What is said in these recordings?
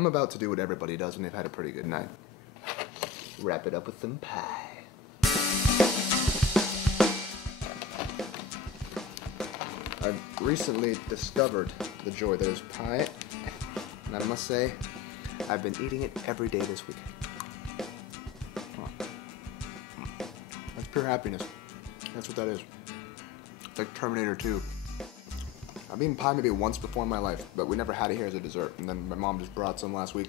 I'm about to do what everybody does when they've had a pretty good night. Wrap it up with some pie. I've recently discovered the joy that is pie, and I must say, I've been eating it every day this week. That's pure happiness. That's what that is. It's like Terminator 2. I've eaten pie maybe once before in my life, but we never had it here as a dessert, and then my mom just brought some last week.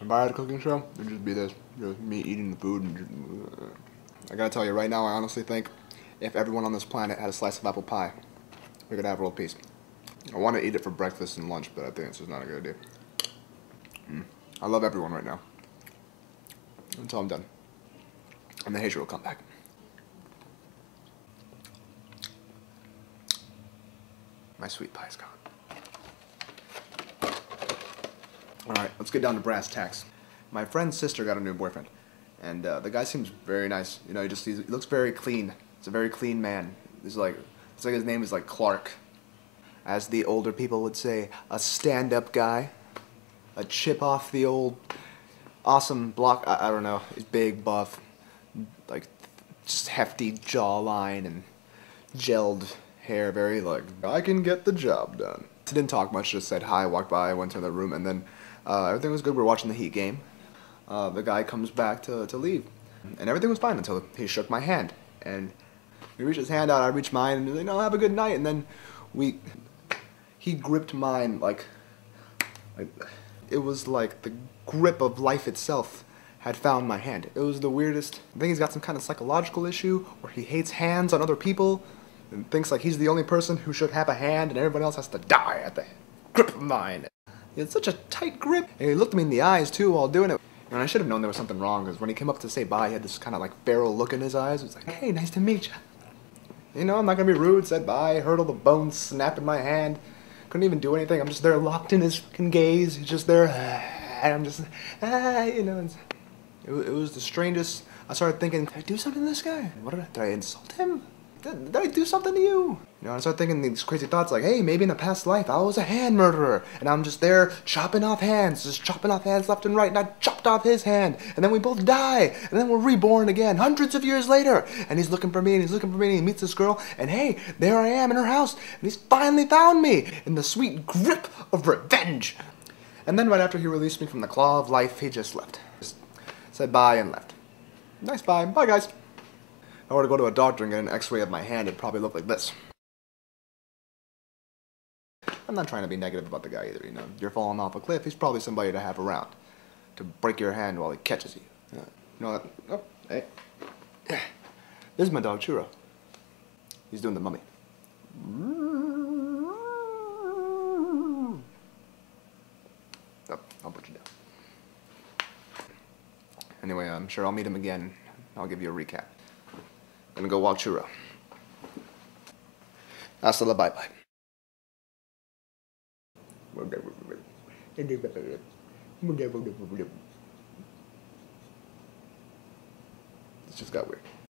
If I had a cooking show, it'd just be this. Just me eating the food. And I gotta tell you, right now, I honestly think if everyone on this planet had a slice of apple pie, we could have a world peace. I want to eat it for breakfast and lunch, but I think it's just not a good idea. I love everyone right now. Until I'm done. And the hatred will come back. My sweet pie's gone. Alright, let's get down to brass tacks. My friend's sister got a new boyfriend. And the guy seems very nice. You know, he looks very clean. He's a very clean man. It's like his name is like Clark. As the older people would say, a stand-up guy. A chip off the old awesome block. I don't know. He's big, buff, like just hefty jawline and gelled hair. Very like, I can get the job done. He didn't talk much, just said hi, walked by, went to the room, and then everything was good. We were watching the Heat game. The guy comes back to leave, and everything was fine until he shook my hand. And he reached his hand out, I reached mine, and he's like, no, have a good night. And then he gripped mine like it was like the grip of life itself had found my hand. It was the weirdest. I think he's got some kind of psychological issue, or he hates hands on other people, and thinks like he's the only person who should have a hand, and everybody else has to die at the grip of mine. He had such a tight grip, and he looked me in the eyes too while doing it. And I should have known there was something wrong, because when he came up to say bye, he had this kind of like feral look in his eyes. It was like, hey, nice to meet you. You know, I'm not gonna be rude, said bye, heard all the bones snap in my hand. Couldn't even do anything. I'm just there locked in his fucking gaze. He's just there, and I'm just, you know. It was the strangest. I started thinking, did I do something to this guy? Did I insult him? Did I do something to you? You know, I started thinking these crazy thoughts like, hey, maybe in a past life I was a hand murderer, and I'm just there chopping off hands, just chopping off hands left and right, and I chopped off his hand, and then we both die, and then we're reborn again, hundreds of years later, and he's looking for me, and he's looking for me, and he meets this girl, and hey, there I am in her house, and he's finally found me, in the sweet grip of revenge. And then right after he released me from the claw of life, he just left. Just said bye and left. Nice bye. Bye, guys. If I were to go to a doctor and get an x-ray of my hand, it'd probably look like this. I'm not trying to be negative about the guy either, you know. You're falling off a cliff, he's probably somebody to have around. To break your hand while he catches you. You know that? Oh, hey. This is my dog, Churro. He's doing the mummy. Oh, I'll put you down. Anyway, I'm sure I'll meet him again. I'll give you a recap. I'm gonna go walk Churro. Hasta la bye-bye. It just got weird.